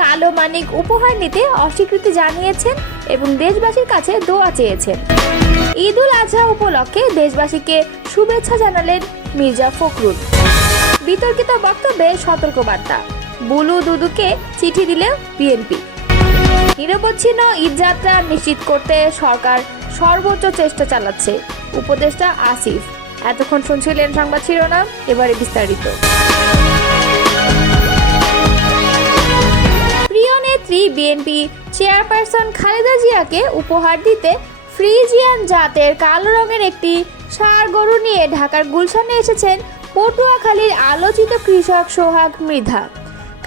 কালো মানিক উপহার নিতে অস্বীকৃতি জানিয়েছেন এবং দেশবাসীর কাছে দোয়া চেয়েছেন। ঈদ উল আজহা উপলক্ষে দেশবাসীকে শুভেচ্ছা জানালেন মির্জা ফখরুল। বিতর্কিত বক্তব্যে সতর্কবার্তা। বুলু দুদুকে চিঠি দিলে বিএনপি। নিরবচ্ছিন্ন ঈদযাত্রা নিশ্চিত করতে সরকার সর্বোচ্চ চেষ্টা চালাচ্ছে। উপদেষ্টা আসিফ। এতক্ষণ শুনছিলেন সংবাদ শিরোনাম, এবারে বিস্তারিত। নেত্রী বিএনপি চেয়ারপারসন খালেদা জিয়াকে উপহার দিতে ফ্রিজিয়ান জাতের কালো রঙের একটি ষাঁড় গরু নিয়ে ঢাকার গুলশানে এসেছেন পটুয়াখালীর আলোচিত কৃষক সোহাগ মৃধা।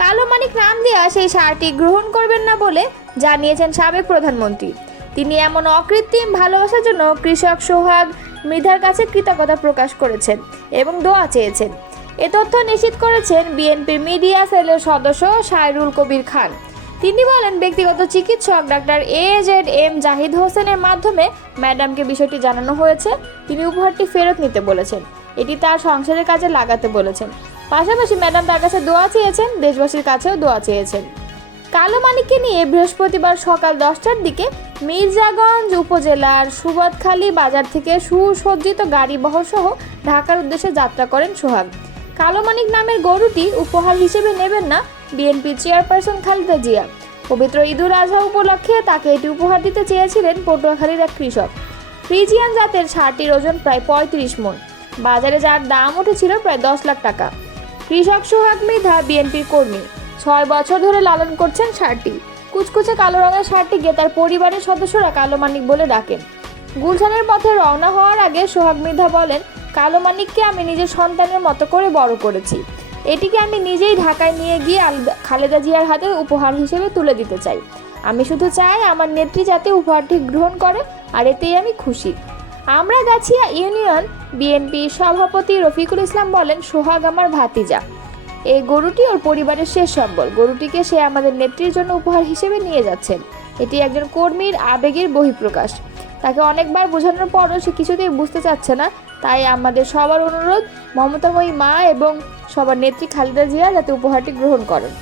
কালো মানিক নাম দেওয়া সেই সারটি গ্রহণ করবেন না বলে জানিয়েছেন সাবেক প্রধানমন্ত্রী। তিনি এমন অকৃত্রিম ভালোবাসার জন্য কৃষক সোহাগ মৃধার কাছে কৃতজ্ঞতা প্রকাশ করেছেন এবং দোয়া চেয়েছেন। এ তথ্য নিশ্চিত করেছেন বিএনপির মিডিয়া সেলের সদস্য সাইরুল কবির খান। তিনি বলেন, ব্যক্তিগত চিকিৎসক doctor A Z M Zahid হোসেনের মাধ্যমে ম্যাডামকে বিষয়টি জানানো হয়েছে। তিনি উপহারটি ফেরত নিতে বলেছেন। এটি তার সংসারের কাজে লাগাতে বলেছেন। পাশাপাশি ম্যাডাম তার কাছে দোয়া চেয়েছেন, দেশবাসীর কাছেও দোয়া চেয়েছেন। কালো মানিককে নিয়ে বৃহস্পতিবার সকাল দশটার দিকে মির্জাগঞ্জ উপজেলার সুবাদখালী বাজার থেকে সুসজ্জিত গাড়ি বহর সহ ঢাকার উদ্দেশ্যে যাত্রা করেন সোহাগ। কালো মানিক নামের গরুটি উপহার হিসেবে নেবেন না বিএনপি চেয়ারপারসন খালেদা জিয়া। পবিত্র ঈদুল আজহা উপলক্ষে তাকে এটি উপহার দিতে চেয়েছিলেন পটুয়াখালীর এক কৃষক। ফ্রিজিয়ান জাতের ষাটটির ওজন প্রায় পঁয়ত্রিশ মন। বাজারে যার দাম উঠেছিল প্রায় দশ লাখ টাকা। কৃষক সোহাগ মৃধা বিএনপির কর্মী। ছয় বছর ধরে লালন করছেন ষাটটি কুচকুচে কালো রঙের ষাটটিকে তার পরিবারের সদস্যরা কালো মানিক বলে ডাকেন। গুলশানের পথে রওনা হওয়ার আগে সোহাগ মৃধা বলেন, কালো মানিককে আমি নিজের সন্তানের মতো করে বড় করেছি। এটিকে আমি নিজেই ঢাকায় নিয়ে গিয়ে খালেদা জিয়ার হাতে উপহার হিসেবে তুলে দিতে চাই। আমি শুধু চাই আমার নেত্রী যাতে উপহারটি গ্রহণ করে আর এতেই আমি খুশি। আমরা গাছিয়া ইউনিয়ন বিএনপি সভাপতি রফিকুল ইসলাম বলেন, সোহাগ আমার ভাতিজা। এই গরুটি ওর পরিবারের শেষ সম্বল। গরুটিকে সে আমাদের নেত্রীর জন্য উপহার হিসেবে নিয়ে যাচ্ছেন। এটি একজন কর্মীর আবেগের বহিঃপ্রকাশ। তাকে অনেকবার বোঝানোর পরও সে কিছুতেই বুঝতে চাচ্ছে না। তাই আমাদের সবার অনুরোধ, মমতাময়ী মা এবং সবার নেত্রী খালেদা জিয়া যাতে উপহারটি গ্রহণ করেন।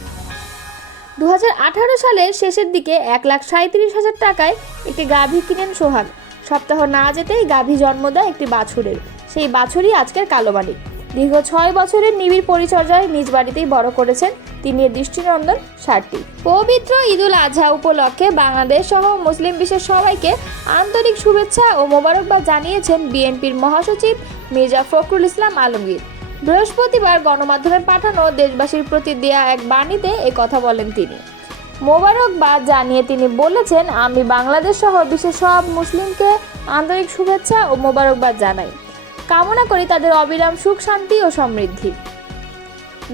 দু হাজার আঠারো সালের শেষের দিকে এক লাখ সাঁত্রিশ হাজার টাকায় একটি গাভী কিনেন সোহাগ। সপ্তাহ না যেতেই গাভী জন্ম দেয় একটি বাছুরের। সেই বাছুরই আজকের কালো মানিক। দীর্ঘ ছয় বছরের নিবিড় পরিচর্যায় নিজ বাড়িতেই বড় করেছেন তিনি দৃষ্টিনন্দন ষাটটি পবিত্র ঈদুল আজহা উপলক্ষে বাংলাদেশ সহ মুসলিম বিশ্বের সবাইকে আন্তরিক শুভেচ্ছা ও মোবারকবাদ জানিয়েছেন বিএনপির মহাসচিব মির্জা ফখরুল ইসলাম আলমগীর। বৃহস্পতিবার গণমাধ্যমে পাঠানো দেশবাসীর প্রতি দেয়া এক বাণীতে কথা বলেন তিনি। মোবারকবাদ জানিয়ে তিনি বলেছেন, আমি বাংলাদেশ সহ বিশ্বের সব মুসলিমকে আন্তরিক শুভেচ্ছা ও মোবারকবাদ জানাই। কামনা করি তাদের অবিরাম সুখ, শান্তি ও সমৃদ্ধি।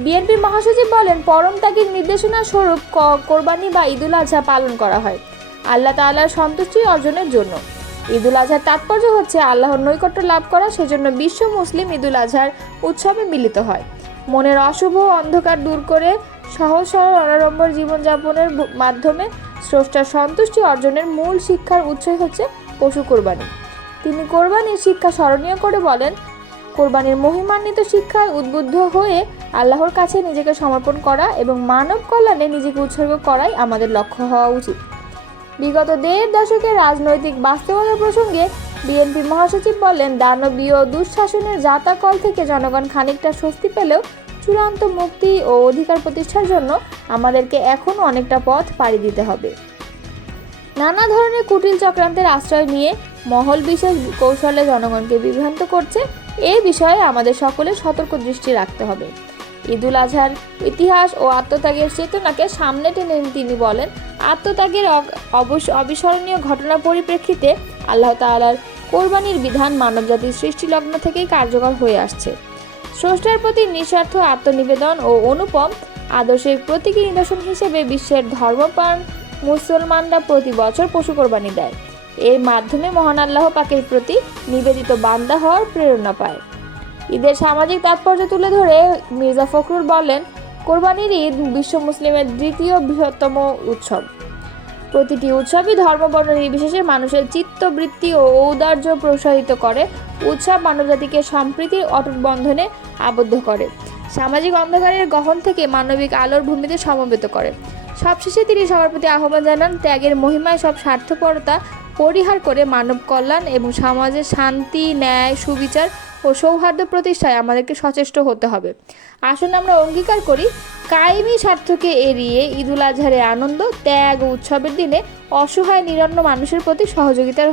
বিএনপির মহাসচিব বলেন, পরম ত্যাগের নির্দেশনা স্বরূপ কোরবানি বা ঈদুল আজহা পালন করা হয়। আল্লাহ তাআলার সন্তুষ্টি অর্জনের জন্য। ঈদুল আজহার তাৎপর্য হচ্ছে আল্লাহর নৈকট্য লাভ করা, সেজন্য বিশ্ব মুসলিম ঈদুল আজহার উৎসবে মিলিত হয়। মনের অশুভ অন্ধকার দূর করে সহজ, সরল অনাড়ম্বর জীবনযাপনের মাধ্যমে স্রষ্টার সন্তুষ্টি অর্জনের মূল শিক্ষার উৎসই হচ্ছে পশু কোরবানি। তিনি কোরবানির শিক্ষা স্মরণীয় করে বলেন, কোরবানির মহিমান্বিত শিক্ষায় উদ্বুদ্ধ হয়ে আল্লাহর কাছে নিজেকে সমর্পণ করা এবং মানব কল্যাণে নিজেকে উৎসর্গ করাই আমাদের লক্ষ্য হওয়া উচিত। বিগত দেড় দশকের রাজনৈতিক বাস্তবতা প্রসঙ্গে বিএনপি মহাসচিব বলেন, দানবীয় দুঃশাসনের জাতাকল থেকে জনগণ খানিকটা স্বস্তি পেলেও চূড়ান্ত মুক্তি ও অধিকার প্রতিষ্ঠার জন্য আমাদেরকে এখনও অনেকটা পথ পাড়ি দিতে হবে। নানা ধরনের কুটিল চক্রান্তের আশ্রয় নিয়ে মহল বিশেষ কৌশলে জনগণকে বিভ্রান্ত করছে এই বিষয়ে আমাদের সকলের সতর্ক দৃষ্টি রাখতে হবে। ঈদুল আজহার ইতিহাস ও আত্মত্যাগের চেতনাকে সামনে টেনে তিনি বলেন, আত্মত্যাগের অবিস্মরণীয় ঘটনা পরিপ্রেক্ষিতে আল্লাহ তাআলার কোরবানির বিধান মানবজাতির সৃষ্টিলগ্ন থেকেই কার্যকর হয়ে আসছে। স্রষ্টার প্রতি নিঃস্বার্থ আত্মনিবেদন ও অনুপম আদর্শের প্রতীকী নিদর্শন হিসেবে বিশ্বের ধর্মপ্রাণ মুসলমানরা প্রতি বছর পশু কোরবানি দেয়। এর মাধ্যমে মহান আল্লাহ পাকের প্রতি নিবেদিত বান্দা হওয়ার প্রেরণা পায়। ঈদের সামাজিক তাৎপর্য তুলে ধরে মির্জা ফখরুল বলেন, কোরবানির ঈদ বিশ্ব মুসলিমের দ্বিতীয় বৃহত্তম উৎসব। প্রতিটি উৎসবই ধর্মবর্ণ নির্বিশেষে মানুষের চিত্তবৃত্তি ও ঔদার্য প্রসারিত করে। উৎসব মানবজাতিকে সম্প্রীতির অটুট বন্ধনে আবদ্ধ করে। সামাজিক অন্ধকারের গহন থেকে মানবিক আলোর ভূমিতে সমবেত করে। সবশেষে তিনি সবার প্রতি আহ্বান জানান, ত্যাগের মহিমায় সব স্বার্থপরতা পরিহার করে মানব কল্যাণ এবং সমাজে শান্তি, ন্যায়, সুবিচার ও সৌহার্দ্য প্রতিষ্ঠায় আমাদেরকে সচেষ্ট হতে হবে। আসুন আমরা অঙ্গীকার করি, কায়েমি স্বার্থকে এড়িয়ে ঈদুল আজহারের আনন্দ, ত্যাগ ও উৎসবের দিনে অসহায় নিরন্ন মানুষের প্রতি সহযোগিতার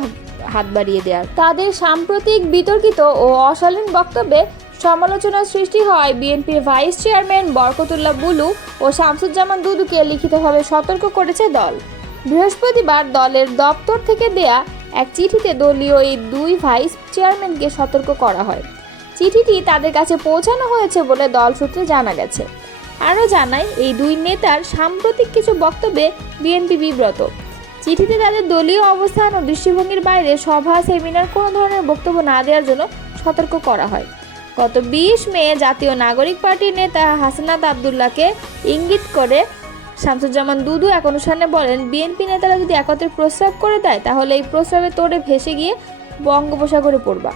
হাত বাড়িয়ে দেওয়ার তাদের সাম্প্রতিক বিতর্কিত ও অশালীন বক্তব্যে সমালোচনার সৃষ্টি হয় বিএনপির ভাইস চেয়ারম্যান বরকতুল্লাহ বুলু ও শামসুজ্জামান দুদুকে লিখিতভাবে সতর্ক করেছে দল। বৃহস্পতিবার দলের দপ্তর থেকে দেয়া এক চিঠিতে দলীয় এই দুই ভাইস চেয়ারম্যানকে সতর্ক করা হয়। চিঠিটি তাদের কাছে পৌঁছানো হয়েছে বলে দল সূত্রে জানা গেছে। আরও জানায়, এই দুই নেতার সাম্প্রতিক কিছু বক্তব্যে বিএনপি বিব্রত। চিঠিতে তাদের দলীয় অবস্থান ও দৃষ্টিভঙ্গির বাইরে সভা, সেমিনার কোনো ধরনের বক্তব্য না দেওয়ার জন্য সতর্ক করা হয়। গত বিশ মে জাতীয় নাগরিক পার্টির নেতা হাসনাত আবদুল্লাহকে ইঙ্গিত করে শামসুজ্জামান দুদু এক অনুষ্ঠানে বলেন, বিএনপি নেতারা যদি একত্রে প্রস্রাব করে দেয়, তাহলে এই প্রস্রাবে তোড়ে ভেসে গিয়ে বঙ্গোপসাগরে পড়বা।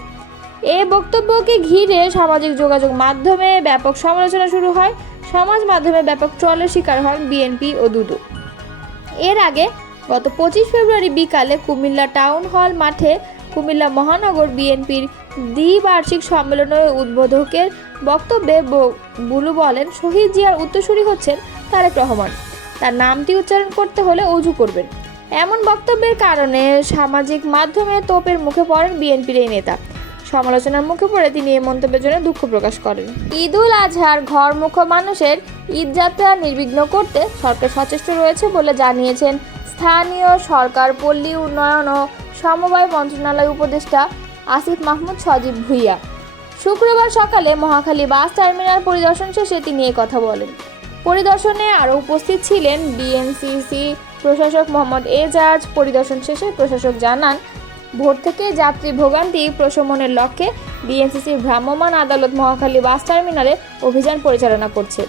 এ বক্তব্যকে ঘিরে সামাজিক যোগাযোগ মাধ্যমে ব্যাপক সমালোচনা শুরু হয়। সমাজ মাধ্যমে ব্যাপক ট্রলের শিকার হন বিএনপি ও দুদু। এর আগে গত পঁচিশ ফেব্রুয়ারি বিকালে কুমিল্লা টাউন হল মাঠে কুমিল্লা মহানগর বিএনপির দ্বিবার্ষিক সম্মেলনের উদ্বোধকের বক্তব্যে বুলু বলেন, শহীদ জিয়ার উত্তরসূরি হচ্ছেন তারেক রহমান। তার নামটি উচ্চারণ করতে হলে অজু করবেন। এমন বক্তব্যের কারণে সামাজিক মাধ্যমে তোপের মুখে পড়েন বিএনপির এই নেতা। সমালোচনার মুখে পড়ে তিনি এই মন্তব্যের জন্য দুঃখ প্রকাশ করেন। ঈদুল আজহার ঘরমুখ মানুষের ঈদযাত্রা নির্বিঘ্ন করতে সরকার সচেষ্ট রয়েছে বলে জানিয়েছেন স্থানীয় সরকার, পল্লী উন্নয়ন ও সমবায় মন্ত্রণালয় উপদেষ্টা আসিফ মাহমুদ সজীব ভুইয়া। শুক্রবার সকালে মহাখালী বাস টার্মিনাল পরিদর্শন শেষে তিনি কথা বলেন। পরিদর্শনে আরও উপস্থিত ছিলেন ডিএনসিসি প্রশাসক মোহাম্মদ এজাজ। পরিদর্শন শেষে প্রশাসক জানান, ভোর থেকে যাত্রী ভোগান্তি প্রশমনের লক্ষ্যে ডিএনসিসির ভ্রাম্যমাণ আদালত মহাখালী বাস টার্মিনালে অভিযান পরিচালনা করছে।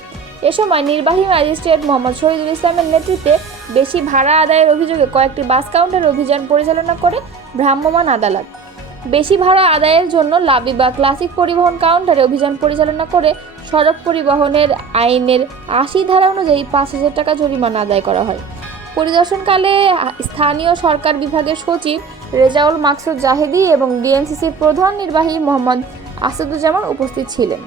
এ সময় নির্বাহী ম্যাজিস্ট্রেট মোহাম্মদ শহীদুল ইসলামের নেতৃত্বে বেশি ভাড়া আদায়ের অভিযোগে কয়েকটি বাস কাউন্টার অভিযান পরিচালনা করে ভ্রাম্যমাণ আদালত। বেশি ভাড়া আদায়ের জন্য লাবি বা ক্লাসিক পরিবহন কাউন্টারে অভিযান পরিচালনা করে সড়ক পরিবহনের আইনের আশি ধারা অনুযায়ী পাঁচ হাজার টাকা জরিমানা আদায় করা হয়। পরিদর্শনকালে স্থানীয় সরকার বিভাগের সচিব রেজাউল মাকসুদ জাহেদি এবং বিএনসিসির প্রধান নির্বাহী মোহাম্মদ আসাদুজ্জামান উপস্থিত ছিলেন।